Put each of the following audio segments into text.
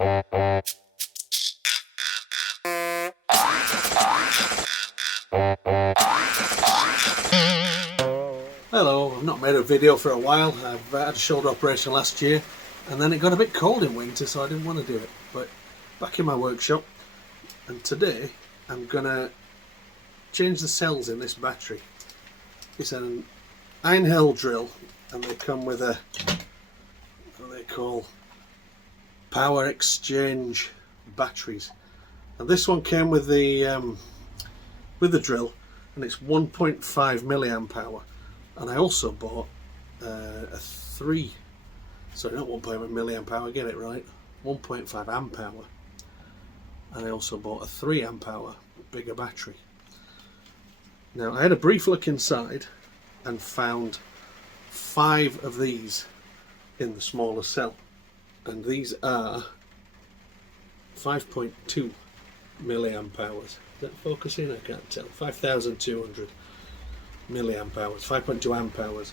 Hello, I've not made a video for a while. I've had a shoulder operation last year and then it got a bit cold in winter, so I didn't want to do it. But back in my workshop, and today I'm gonna change the cells in this battery. It's an Einhell drill and they come with a, what they call power exchange batteries, and this one came with the drill, and it's 1.5 milliamp hour. And I also bought a 3, sorry, not 1.5 milliamp hour, get it right, 1.5 amp hour. And I also bought a 3 amp hour bigger battery. Now I had a brief look inside and found 5 of these in the smaller cell, and these are 5.2 milliamp hours. Is that focusing? I can't tell. 5,200 milliamp hours, 5.2 amp hours,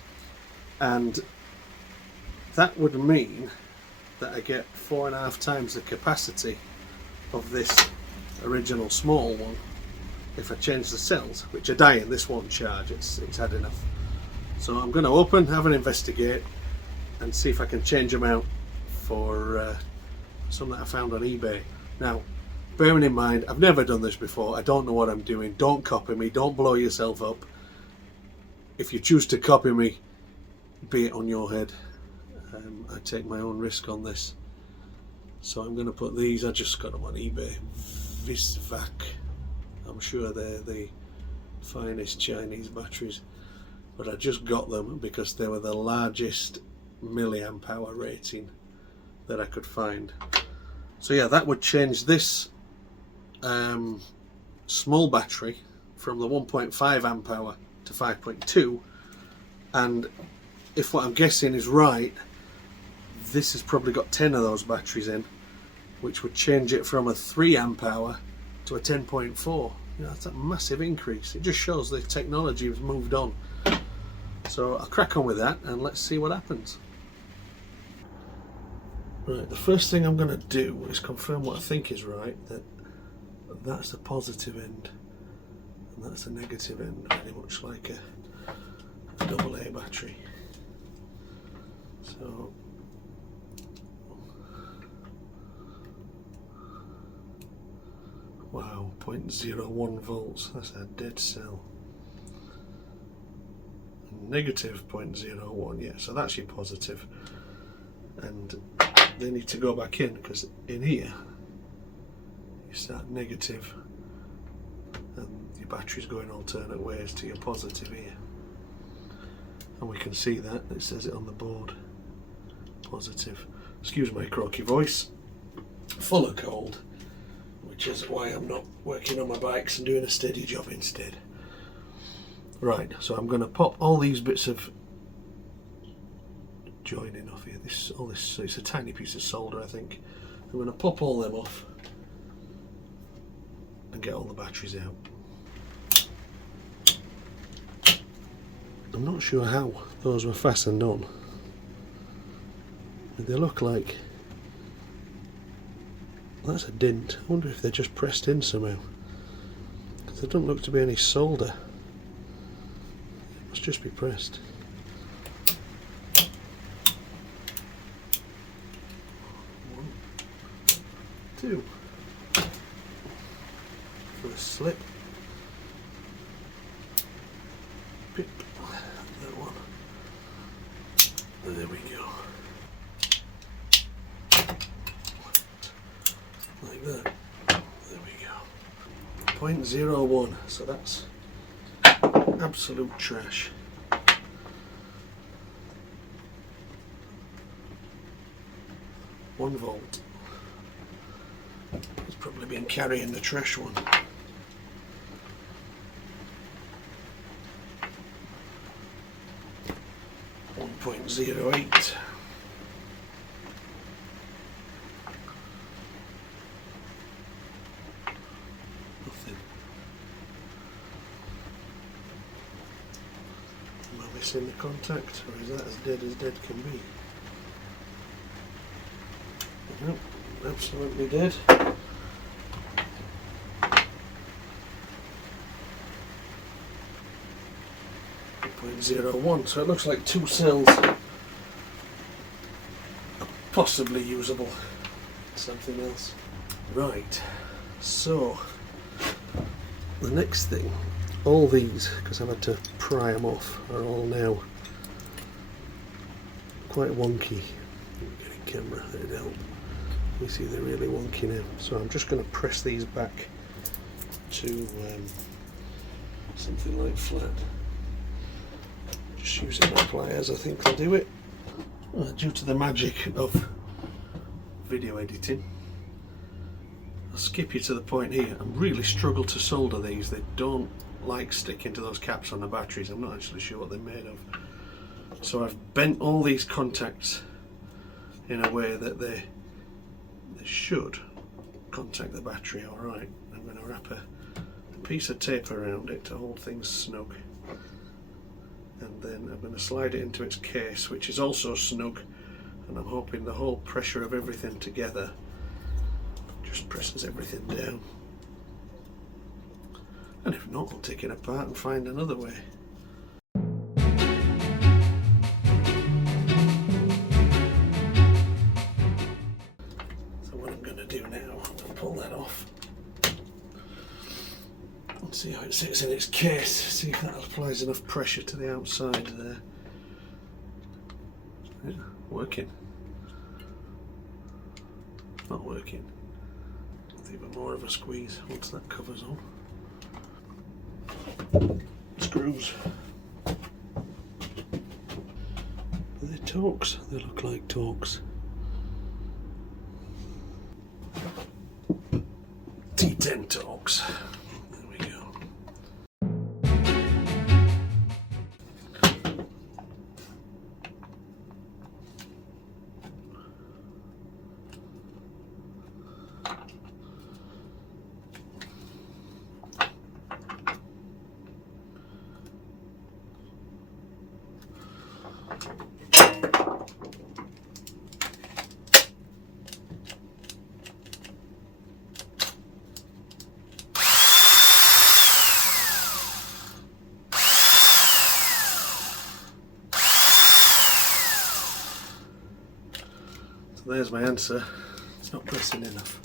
and that would mean that I get 4.5 times the capacity of this original small one if I change the cells, which are dying. This won't charge, it's had enough. So I'm going to open, have an investigate, and see if I can change them out for some that I found on eBay. Now, bearing in mind, I've never done this before, I don't know what I'm doing. Don't copy me, don't blow yourself up. If you choose to copy me, be it on your head. I take my own risk on this. So I'm going to put these, I just got them on eBay, Visvac. I'm sure they're the finest Chinese batteries, but I just got them because they were the largest milliamp hour rating that I could find. So yeah, that would change this small battery from the 1.5 amp hour to 5.2, and if what I'm guessing is right, this has probably got 10 of those batteries in, which would change it from a 3 amp hour to a 10.4. You know, that's a massive increase. It just shows the technology has moved on. So I'll crack on with that and let's see what happens. Right, the first thing I'm going to do is confirm what I think is right, that that's the positive end and that's the negative end, very much like a AA battery. So wow, 0.01 volts, that's a dead cell. Negative 0.01, yeah, so that's your positive. And they need to go back in, because in here you start negative and your battery's going alternate ways to your positive here. And we can see that, it says it on the board, positive. Excuse my croaky voice, full of cold, which is why I'm not working on my bikes and doing a steady job instead. Right, so I'm going to pop all these bits of joining off here. All this, it's a tiny piece of solder, I think. I'm going to pop all them off and get all the batteries out. I'm not sure how those were fastened on. They look like, that's a dent. I wonder if they're just pressed in somehow, because there don't look to be any solder. It must just be pressed. One, two. First slip. Pick that one. There we go. Like that. There we go. 0.01. So that's absolute trash. One volt. It's probably been carrying the trash one. 1.08. Nothing. Am I missing the contact, or is that as dead can be? Nope, absolutely dead. 0.01, so it looks like 2 cells are possibly usable. Something else. Right, so the next thing, all these, because I've had to pry them off, are all now quite wonky. Get a camera, that'd help. You see they're really wonky now. So I'm just going to press these back to something like flat. Just using my pliers, I think I'll do it. Due to the magic of video editing, I'll skip you to the point here. I really struggle to solder these. They don't like sticking to those caps on the batteries. I'm not actually sure what they're made of. So I've bent all these contacts in a way that they should contact the battery alright. I'm going to wrap a piece of tape around it to hold things snug, and then I'm going to slide it into its case, which is also snug, and I'm hoping the whole pressure of everything together just presses everything down. And if not, I'll take it apart and find another way. So what I'm going to do now, I'll pull that off and see how it sits in its case, see if that applies enough pressure to the outside there. Yeah, working. Not working. With even more of a squeeze once that cover's on. Screws. Are they Torx? They look like Torx. T10 Torx. There we go. There's my answer. It's not pressing enough.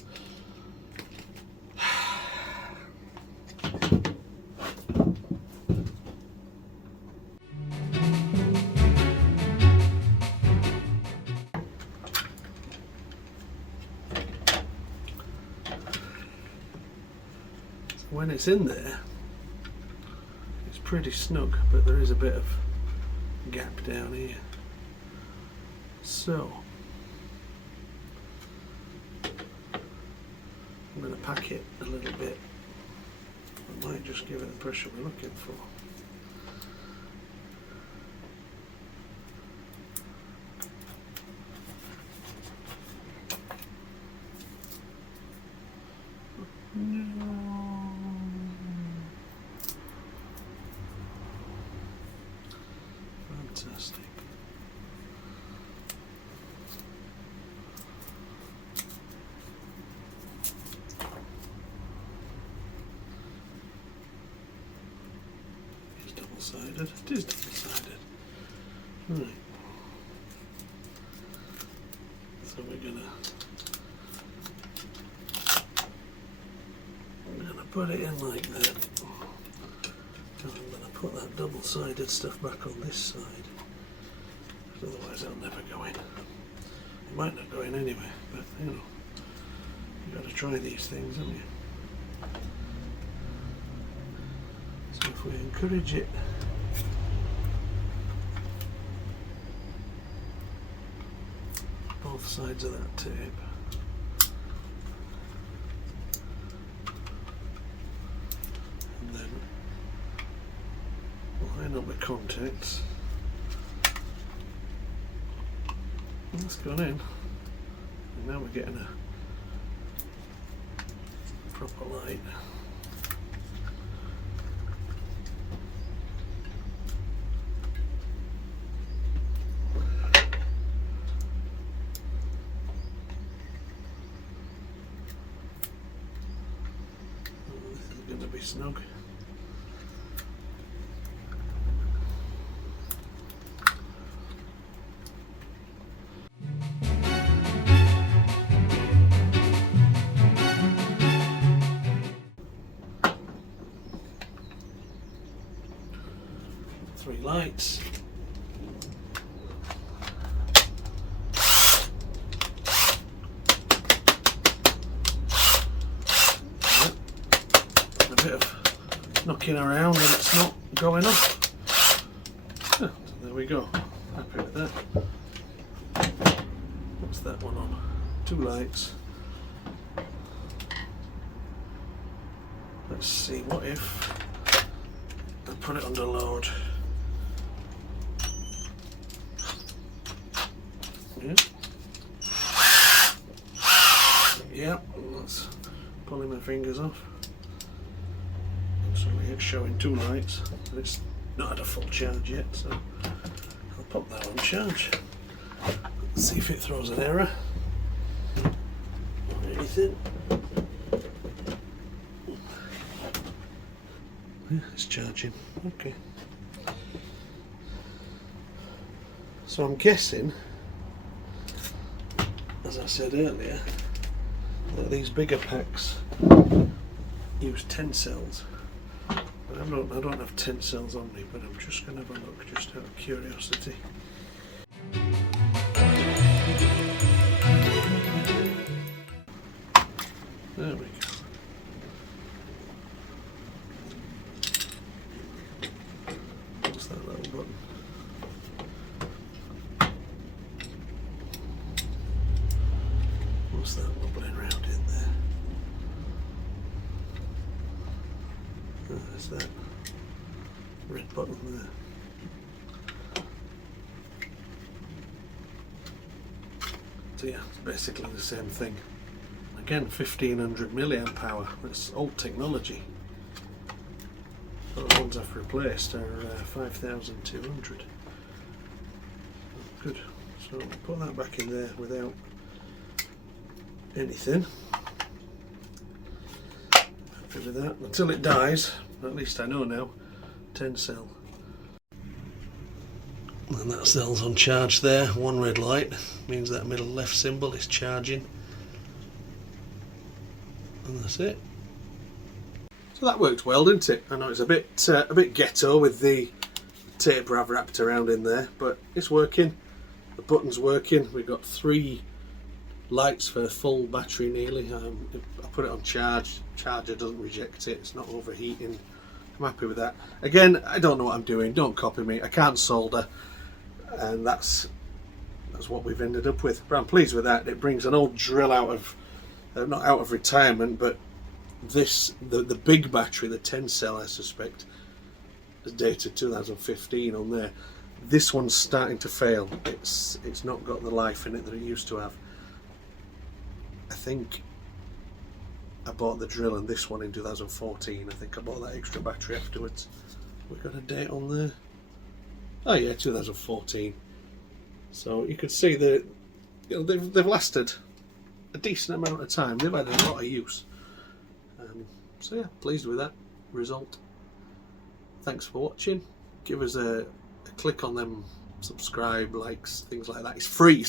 So when it's in there, it's pretty snug, but there is a bit of gap down here. So I'm going to pack it a little bit. I might just give it the pressure we're looking for. Fantastic. Double-sided. It is double-sided. Right. So I'm gonna put it in like that. And I'm gonna put that double-sided stuff back on this side. Otherwise it'll never go in. It might not go in anyway, but you know, you've got to try these things, haven't you? So if we encourage it both sides of that tape, and then line up the contacts. That's gone in, and now we're getting a proper light. snug. Three lights. A bit of knocking around and it's not going off. Oh, there we go. Happy with that. What's that one on? Two lights. Let's see, what if I put it under load? Yeah. Yeah, that's pulling my fingers off. So it's showing two lights, but it's not had a full charge yet, so I'll pop that on charge. Let's see if it throws an error or anything. Yeah, it's charging. Okay. So I'm guessing, as I said earlier, that these bigger packs use 10 cells. But I don't have 10 cells on me, but I'm just going to have a look just out of curiosity. There we go. What's that little button? What's that wobbling around in there? Oh, there's that red button there. So yeah, it's basically the same thing. Again, 1500 milliamp hour. That's old technology. The ones I've replaced are 5200. Good. So I'll put that back in there without anything. Happy with that. Until it dies, at least I know now. 10 cell. And that cell's on charge there. One red light means that middle left symbol is charging. And that's it. So that worked well, didn't it? I know it's a bit ghetto with the tape I've wrapped around in there, but it's working. The button's working. We've got 3 lights for full battery nearly. I put it on charge. Charger doesn't reject it. It's not overheating. I'm happy with that. Again, I don't know what I'm doing. Don't copy me. I can't solder, and that's what we've ended up with. But I'm pleased with that. It brings an old drill out of not out of retirement, but the big battery, the 10 cell, I suspect, is dated 2015 on there. This one's starting to fail. It's not got the life in it that it used to have. I think I bought the drill and this one in 2014. I think I bought that extra battery afterwards. We got a date on there. Oh yeah, 2014. So you could see that they've lasted a decent amount of time. They've had a lot of use. So yeah, pleased with that result. Thanks for watching. Give us a click on them, subscribe, likes, things like that. It's free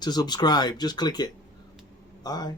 to subscribe. Just click it. Bye.